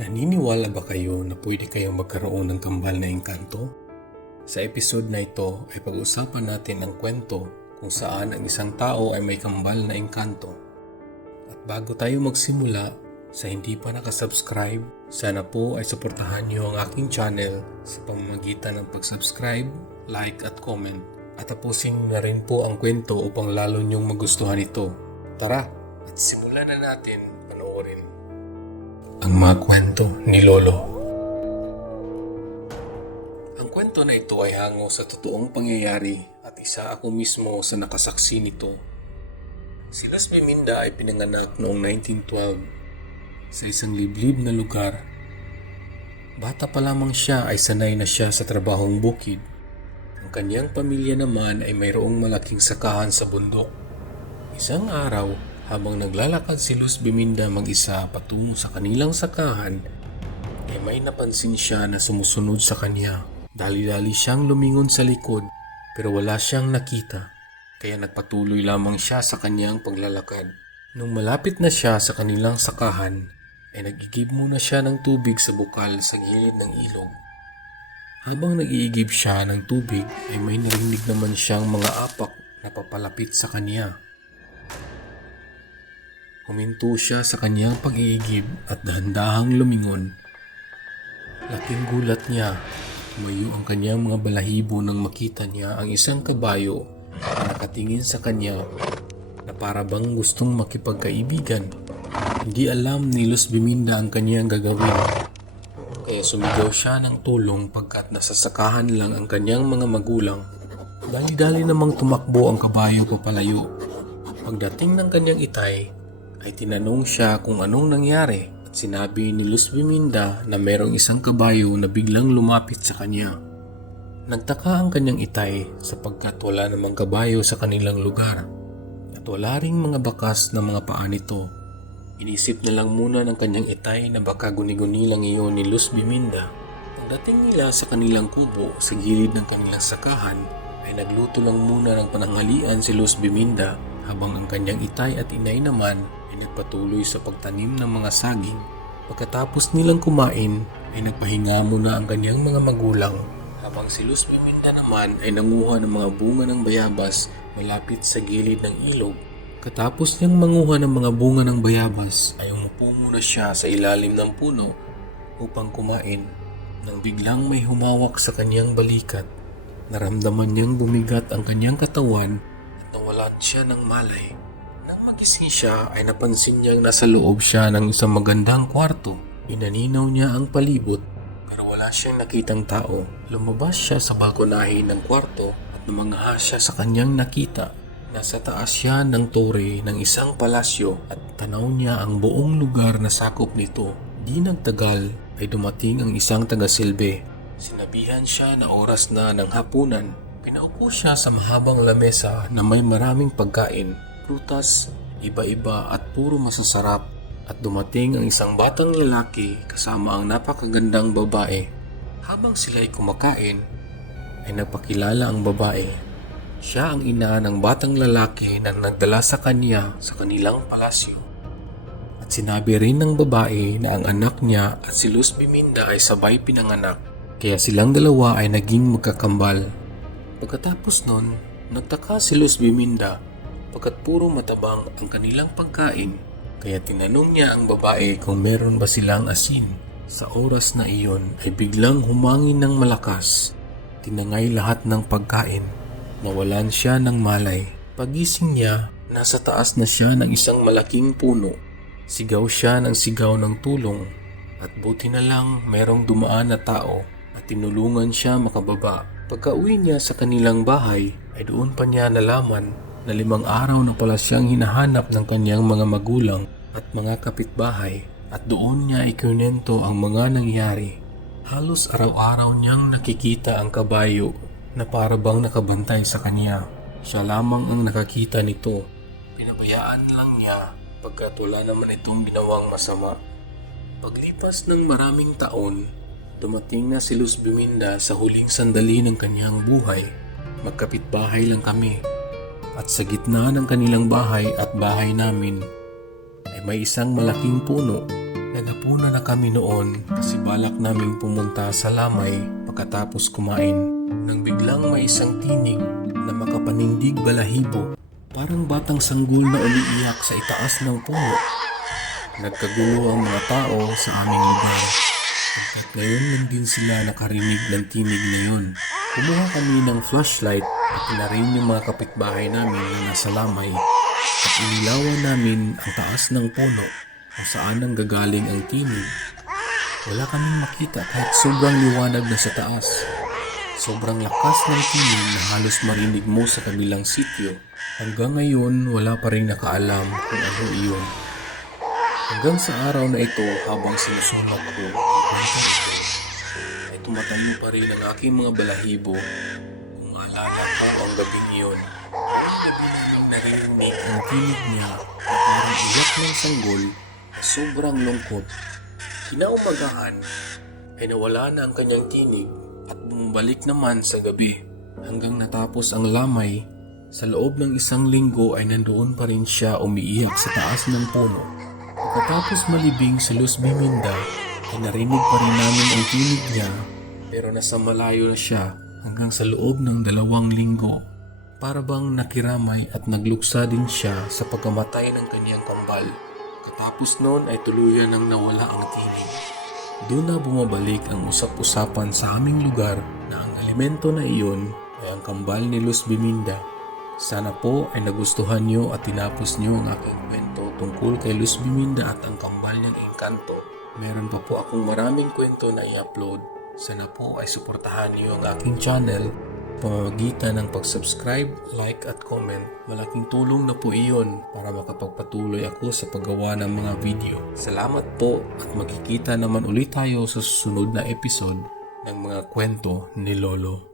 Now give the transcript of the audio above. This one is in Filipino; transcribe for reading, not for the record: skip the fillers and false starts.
Naniniwala ba kayo na pwede kayong magkaroon ng kambal na engkanto? Sa episode na ito ay pag-usapan natin ang kwento kung saan ang isang tao ay may kambal na engkanto. At bago tayo magsimula, sa hindi pa nakasubscribe, sana po ay suportahan niyo ang aking channel sa pamamagitan ng pag-subscribe, like at comment. At tapusin na rin po ang kwento upang lalo niyong magustuhan ito. Tara, at simulan na natin panoorin ang mga kwento ni Lolo. Ang kwento na ito ay hango sa totoong pangyayari at isa ako mismo sa nakasaksi nito. Si Las Biminda ay pinanganak noong 1912 sa isang liblib na lugar. Bata pa lamang siya ay sanay na siya sa trabahong bukid. Ang kanyang pamilya naman ay mayroong malaking sakahan sa bundok. Isang araw, habang naglalakad si Luz Biminda mag-isa patungo sa kanilang sakahan, ay may napansin siya na sumusunod sa kanya. Dali-dali siyang lumingon sa likod pero wala siyang nakita, kaya nagpatuloy lamang siya sa kanyang paglalakad. Nung malapit na siya sa kanilang sakahan, ay nag-igib muna siya ng tubig sa bukal sa gilid ng ilog. Habang nag-iigib siya ng tubig ay may narinig naman siyang mga apak na papalapit sa kanya. Huminto siya sa kanyang pag-iigib at dahan-dahang lumingon. Laking gulat niya. Tumayo ang kanyang mga balahibo nang makita niya ang isang kabayo na nakatingin sa kanya na para bang gustong makipagkaibigan. Hindi alam ni Luz Biminda ang kanyang gagawin. Kaya sumigaw siya ng tulong pagkat nasasakahan lang ang kanyang mga magulang. Dali-dali namang tumakbo ang kabayo papalayo. Pagdating ng kanyang itay, ay tinanong siya kung anong nangyari at sinabi ni Luz Biminda na merong isang kabayo na biglang lumapit sa kanya. Nagtaka ang kanyang itay sapagkat wala namang kabayo sa kanilang lugar at wala ring mga bakas na mga paa nito. Inisip na lang muna ng kanyang itay na baka guni-guni lang iyon ni Luz Biminda. Pagdating nila sa kanilang kubo sa gilid ng kanilang sakahan ay nagluto lang muna ng pananghalian si Luz Biminda habang ang kanyang itay at inay naman ay nagpatuloy sa pagtanim ng mga saging. Pagkatapos nilang kumain ay nagpahinga muna ang kanyang mga magulang habang si Luz Biminda naman ay nanguha ng mga bunga ng bayabas malapit sa gilid ng ilog. Katapos niyang manguha ng mga bunga ng bayabas ay umupo muna siya sa ilalim ng puno upang kumain nang biglang may humawak sa kanyang balikat. Naramdaman niyang bumigat ang kanyang katawan at nawalan siya ng malay. Nang magising siya ay napansin niyang nasa loob siya ng isang magandang kwarto. Inaninaw niya ang palibot pero wala siyang nakitang tao. Lumabas siya sa balkonahe ng kwarto at namangha siya sa kanyang nakita. Nasa taas siya ng tore ng isang palasyo at tanaw niya ang buong lugar na sakop nito. Di nagtagal ay dumating ang isang taga-silbi. Sinabihan siya na oras na ng hapunan. Pinaupo siya sa mahabang lamesa na may maraming pagkain, prutas, iba-iba at puro masasarap. At dumating ang isang batang lalaki kasama ang napakagandang babae. Habang sila'y kumakain, ay nagpakilala ang babae. Siya ang ina ng batang lalaki na nagdala sa kanya sa kanilang palasyo. At sinabi rin ng babae na ang anak niya at si Luz Biminda ay sabay pinanganak. Kaya silang dalawa ay naging magkakambal. Pagkatapos nun, nagtaka si Luz Biminda pagkat puro matabang ang kanilang pagkain. Kaya tinanong niya ang babae kung meron ba silang asin. Sa oras na iyon ay biglang humangin ng malakas. Tinangay lahat ng pagkain. Nawalan siya ng malay. Pagising niya, nasa taas na siya ng isang malaking puno. Sigaw siya ng sigaw ng tulong at buti na lang merong dumaan na tao at tinulungan siya makababa. Pagka-uwi niya sa kanilang bahay ay doon pa niya nalaman na 5 araw na pala siyang hinahanap ng kanyang mga magulang at mga kapitbahay at doon niya ikinento ang mga nangyari. Halos araw-araw niyang nakikita ang kabayo na para bang nakabantay sa kanya. Siya lamang ang nakakita nito. Pinabayaan lang niya pagkat wala naman itong ginawang masama. Paglipas ng maraming taon, dumating na si Luz Biminda sa huling sandali ng kanyang buhay. Magkapitbahay lang kami. At sa gitna ng kanilang bahay at bahay namin ay may isang malaking puno. Nagapunan na kami noon kasi balak naming pumunta sa Lamay pagkatapos kumain. Nang biglang may isang tinig na makapanindig balahibo, parang batang sanggol na umiiyak sa itaas ng puno. Nagkagulo ang mga tao sa aming lugar. At ngayon lang din sila nakarinig ng tinig na yun. Kumuha kami ng flashlight at inarin yung mga kapitbahay namin na nasa Lamay at inilawan namin ang taas ng puno kung saan ang gagaling ang tinig. Wala kaming makita kahit sobrang liwanag na sa taas. Sobrang lakas ng tinig na halos marinig mo sa kabilang sityo. Hanggang ngayon wala pa rin nakaalam kung ano iyon. Hanggang sa araw na ito habang sinusunod ko ay tumatayo pa rin ang aking mga balahibo kung maalala ko ang gabing iyon. Ang gabi namin narinig ang tinig niya na parang iyak ng sanggol na sobrang lungkot. Kinaumagahan ay nawala na ang kanyang tinig at bumalik naman sa gabi hanggang natapos ang Lamay. Sa loob ng 1 linggo ay nandoon pa rin siya umiiyak sa taas ng puno. Pagkatapos malibing sa Luz Biminda ay narinig pa rin namin ang tinig niya pero nasa malayo na siya hanggang sa loob ng 2 linggo. Para bang nakiramay at nagluksa din siya sa pagkamatay ng kanyang kambal. Katapos noon ay tuluyan nang nawala ang tinig. Doon na bumabalik ang usap-usapan sa aming lugar na ang elemento na iyon ay ang kambal ni Luz Biminda. Sana po ay nagustuhan nyo at tinapos nyo ang aking kwento tungkol kay Luz Biminda at ang kambal niyang engkanto. Meron pa po akong maraming kwento na i-upload. Sana po ay suportahan niyo ang aking channel pamamagitan ng pag-subscribe, like at comment. Malaking tulong na po iyon para makapagpatuloy ako sa paggawa ng mga video. Salamat po at magkikita naman ulit tayo sa susunod na episode ng mga kwento ni Lolo.